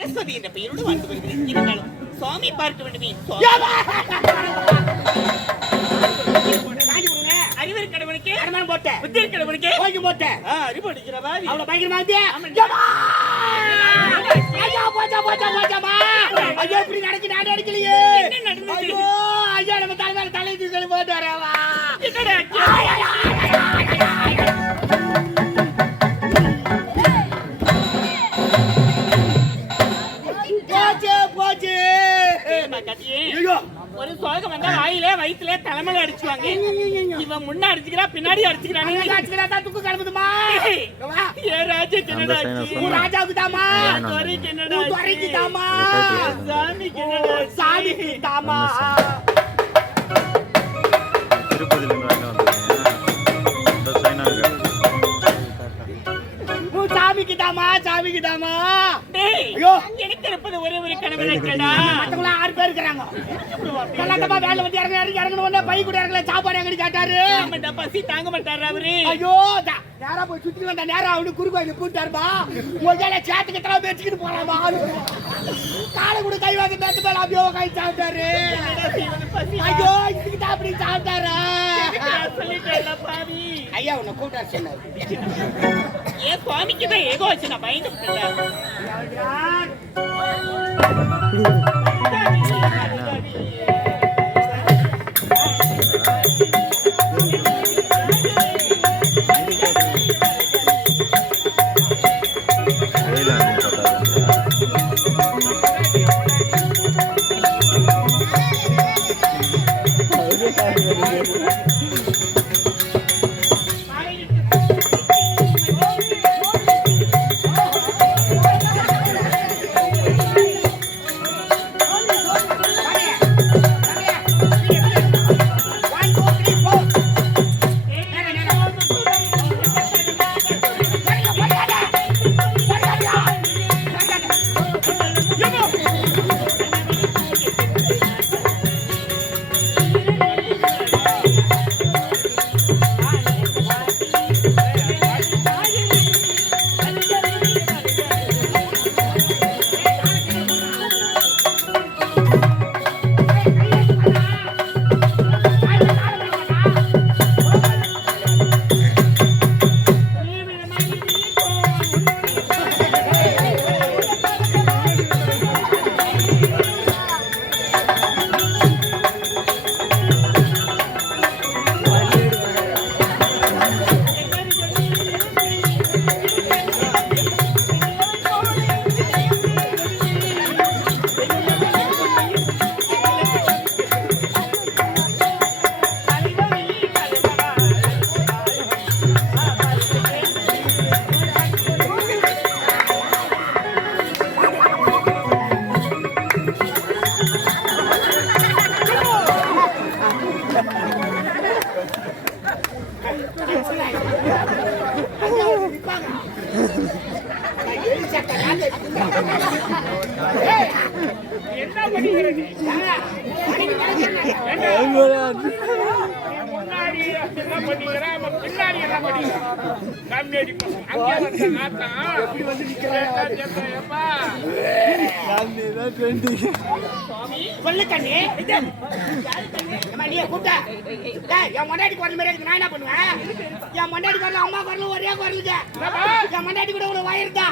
சரஸ்வதி என்ற பெயரோடு வாழ்ந்து வருகிறேன் இருந்தாலும் சுவாமி பார்க்க வேண்டுமே. அறிவர் கடவுளுக்கு அடமானம் போட்டேன். புத்திர கடவுளுக்கு போட்டேன். ஆ, அறிவு அடிக்கிறவா. அவ்வளவு பயங்கரமா! ஐயா, போச்சா, போச்சா, போச்சாம்மா. ஐயோ, இப்படி நடக்கு, நான் அடிக்கலையே. ஐயோ, ஐயா, நம்ம தலைமையில தலை தூக்கி போட்டாரேவா. ராஜாவுக்கு. என் துரைக்கு தாம்மா. என் சாமிக்கு ஆச்சு? சாமிக்கு ஐயோ. எனக்கு இருப்பது? ஒரே ஒரு கணவன் இருக்கடா. மத்தவங்களாம் ஆறு பேர் இருக்கிறாங்க. கல்லாட்டமா வேலை வந்து இறங்க, இறங்கி பை கூட இறங்கல, சாப்பாடு எங்கடி கேட்டாரு? பசி தாங்க மாட்டாரா அவரு? ஐயோ, தா- நேரா போய் சுத்தி வந்தா நேரா அவனு குறுக்கோயில கூட்டாருப்பா. முதல்ல சேத்துக்கிட்டலாம் வச்சுக்கிட்டு போலாமா ஆளு. காலை கூட கை வாங்கி பேத்து மேல அப்படியே கை சாப்பிட்டாரு. ஐயோ, இதுக்கு தான் அப்படி சாப்பிட்டாரு. ஐயா உன்னை கூட்டாரு சொன்னாரு. என் சுவாமிக்கு தான் ஏகோ வச்சு நான் பயந்து என்ன பண்ணுவேன்? என் மண்டாட்டி குரல், அம்மா குரல் ஒரே குரலுங்க. என் மொண்டாட்டி கூட ஒரு வாயிருக்கா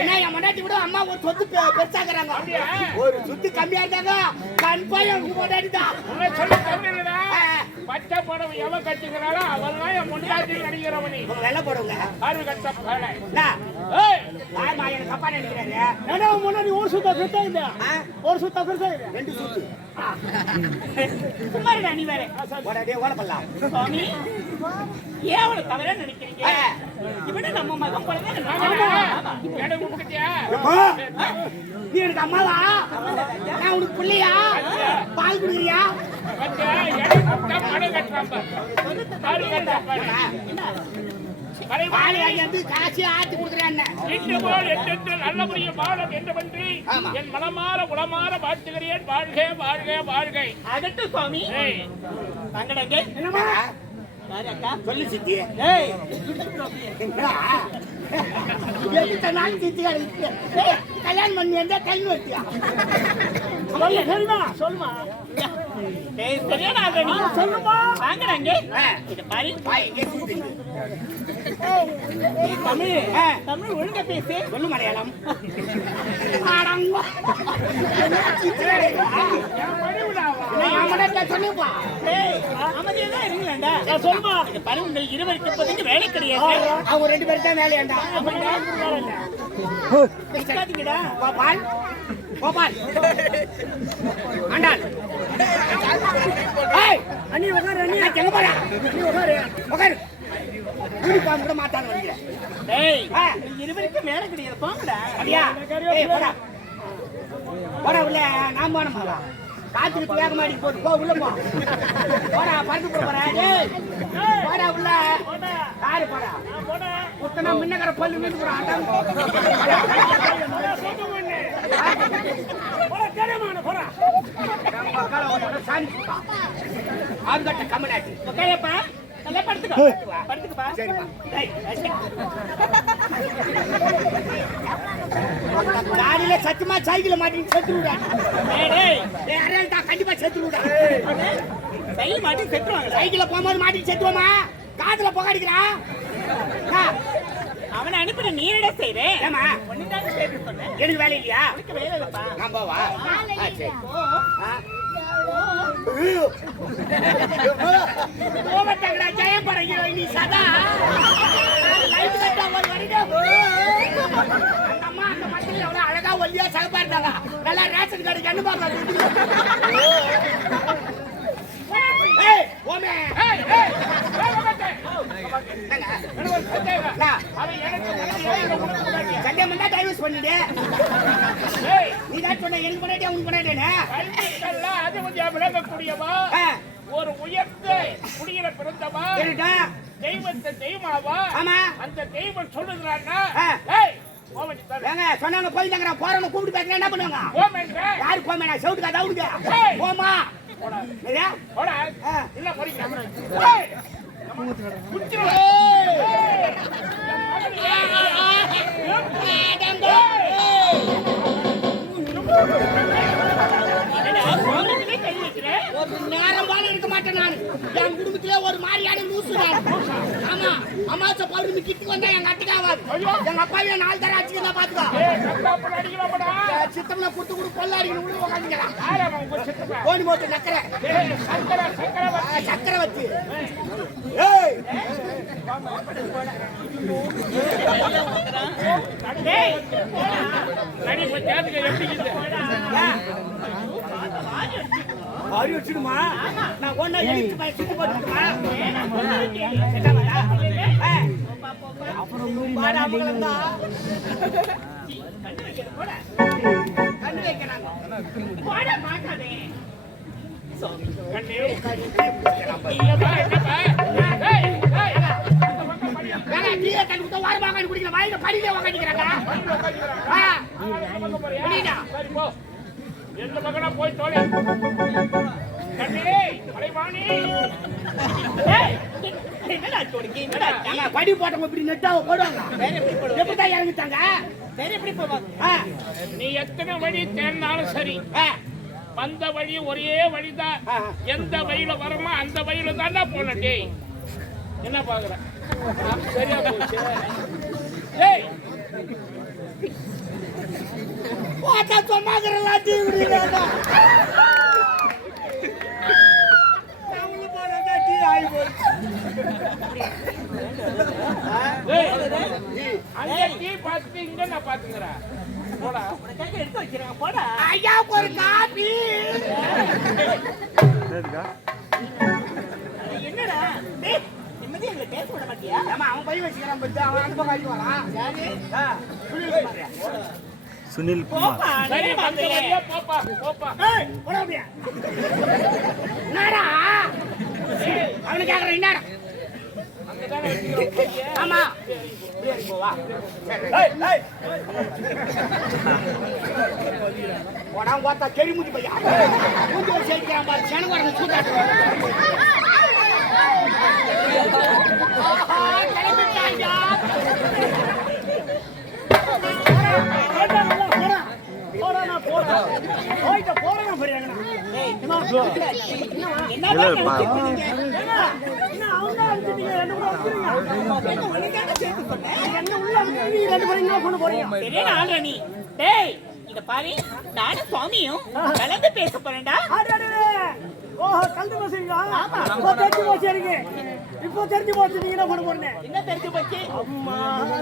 என்ன, என் மண்டாட்டி கூட அம்மா ஒரு சொத்து பெருசாக்குறாங்க. ஒரு சுத்தி கம்மியா இருந்தாங்க கன்ஃபார்ம் என் மொண்டாட்டி சொல்லி பச்சை புடவை எவன் கட்டிக்கிறாளோ அவன்தான் என் முன்னாடி நடிக்கிறவனி வெள்ளை போடுங்க. ஆறு கட்ட பேடை. என்ன? ஏய், ஆமா, எனக்கு தப்பா நினைக்கிறாரு. ஏன்னா முன்னாடி ஒரு சுத்தா இல்லையா ஆ? ஒரு சுத்தா இல்லையா ரெண்டு சுத்து. சும்மா இருடா நீ வேற. ஓட பண்ணலாம். சுவாமி, அவனை தவறா நினைக்கிறீங்க. இவனை நம்ம மகன் எப்பா? நீ எனக்கு அம்மாவா நான் உனக்கு பிள்ளையா பால் குடிக்கிறியா என் மனமாற உளமாற வாழ்த்துகிறேன். வாழ்க வாழ்க வாழ்க. அதட்டும் சுவாமி. தங்கடங்க. என்னம்மா? சொல்லு சித்தி. ஏய் என்ன? எதுக்கு நான் சித்தி கிடைக்கு? ஏய், கல்யாணம் பண்ணி வந்தா கல்வி வச்சியா? சொல்லு சொல்லுமா சொல்லுமா. சரியான நீ சொல்லுமா வாங்கடா இங்க இத சித்தி தமிழ். தமிழ் ஒழுங்கா பேசு சொல்லு மலையாளம் வேலை கிடையாது அவங்க ரெண்டு பேரும் தான் வேலையாண்டா கோபால் கோபால் ஆண்டாள் அண்ணி உட்காரு அண்ணி எங்க போற அண்ணி உட்காரு உட்காரு யூனிஃபார்ம் கூட மாத்தான்னு வந்துக்கிறேன் டேய் இருவருக்கு வேலை கிடையாது போங்கடா அப்படியா ஏய் போடா போடா உள்ள நான் போனோமா காத்துக்கிட்டு வேக மாடி போட்டு போ உள்ள போ போடா பறந்து போட போறா ஏய் போடா உள்ள யாரு போடா புத்தனா முன்னகர பல்லு வீட்டு போறா அடம் ஆறுகட்ட கம்மனாச்சு உட்காரப்பா நல்லா படுத்துக்கோ. படுத்துக்கப்பா. சரிப்பா டேய் காலையில சத்தியமா சைக்கிள் மாட்டின்னு செத்து விடா டேய். டேய் ஏய் அரேல் தான் கண்டிப்பா செத்து விடா சைக்கிள் மாட்டி செத்துவாங்களா சைக்கிள்ல போகும்போது மாட்டின்னு செத்துவோமா? காதுல புகாடிக்கிறான் அவனை அனுப்பின நீ என்னடா செய்றே? ஏமா எனக்கு வேலை இல்லையா? உனக்கு வேலை இல்லப்பா நான் போவா. போகட்டாங்கடா ஜெயம் பறங்க நீ சதா. லைட் கட்டா ஒரு வரிடா. அந்த அம்மா அந்த மட்டில் எவ்வளவு அழகா ஒல்லியா சகப்பா இருந்தாங்க. நல்லா ரேஷன் பார்க்கலாம் ஏய் ஓமே. ஏய், ஏய், சண்டையை வந்தா டைவர்ஸ் பண்ணிடு ஏய், நீ தான் சொன்ன எனக்கு பண்ணாட்டியா உனக்கு பண்ணாட்டேனே கல்விக்கெல்லாம் அதிபதியா விளங்கக்கூடியவா ஆ, ஒரு உயர்ந்த குடியில பிறந்தவா தெய்வத்தை தெய்வமாவா ஆமா அந்த தெய்வம் ஏங்க சொன்னாங்க போயிட்டாங்க போறவங்க கூப்பிட்டு பேசுறேன் என்ன பண்ணுவாங்க யாரு போமே நான் செவுட்டு கதை ஏய். போமா. இல்ல போறீங்க ஏய் மாட்டேன் நான் என் குடும்பத்திலே ஒரு மாதிரியான லூசு நான் ஆமா அமாவாசை பௌர்ணமி கிட்டு வந்தா எங்க அட்டுக்கு ஆகாது எங்க அப்பாவே நாலு தர அடிச்சுக்கிறதா பாத்துக்கோ. சித்தம்ல குடுத்து குடு கொள்ள அடிக்கணும் உள்ள உட்காந்துக்கலாம் யாரா அவன் உங்க சித்தப்பா? கோணி போட்டு நக்கற ஏய் சங்கர சங்கர ஆ, சக்கரை வச்சு. ஏய். டேய் நடி போய் கேட்டுக்க எப்படி ஆரி வச்சிடுமா நான் ஒண்ணா எழுத்து போய் சுத்தி போட்டுமா அப்புறம் மூடி மாதிரி கண்ணு போட படி குடிக்கிற வாயில படியில உக்காந்துக்கிறாங்க எந்த பக்கம்னா போய் ஏங்க, படி போட்டவங்க இப்படி நெட்டாவ போடுவாங்க. எப்படி தான் இறங்கிட்டாங்க? சரி எப்படி போவாங்க? நீ எத்தனை வழி தேர்ந்தாலும் சரி வந்த வழி ஒரே வழிதான். எந்த வழியில வரமோ அந்த வழியில தான்டா போன டேய். என்ன பாக்குற சரியா போச்சு. டேய் போட்டா சொன்னாங்கிறலாம் டீ குடிக்கிறாங்க நான் எடுத்து ஐயா ஒரு காபி என்னடா டேய் எங்களை பேச விட மாட்டியா அவன் பை வச்சுக்கிறான் அவன் அந்த பக்கம் வரான் சுனில் குமார். ஆமா சரி, போ, வா. சரி, ஏய், ஏய். போடா, ஓத்தா, கெரி மூஞ்சி பையா. மூஞ்சி வச்சு அடிக்கிறான் பாரு, சனகோரங்க சூதாட்டம். ஆஹா, கிளம்பிட்டாயா? டேய் இத பாரு நானும் சுவாமியும் கலந்து பேச போறேன்டா அடே, ஓஹோ, கலந்து பேசுறீங்களா? இப்போ தெரிஞ்சு போச்சு எனக்கு. இப்போ தெரிஞ்சு போச்சு நீங்க என்ன பண்ண போறீங்க என்ன தெரிஞ்சு போச்சு அம்மாடி,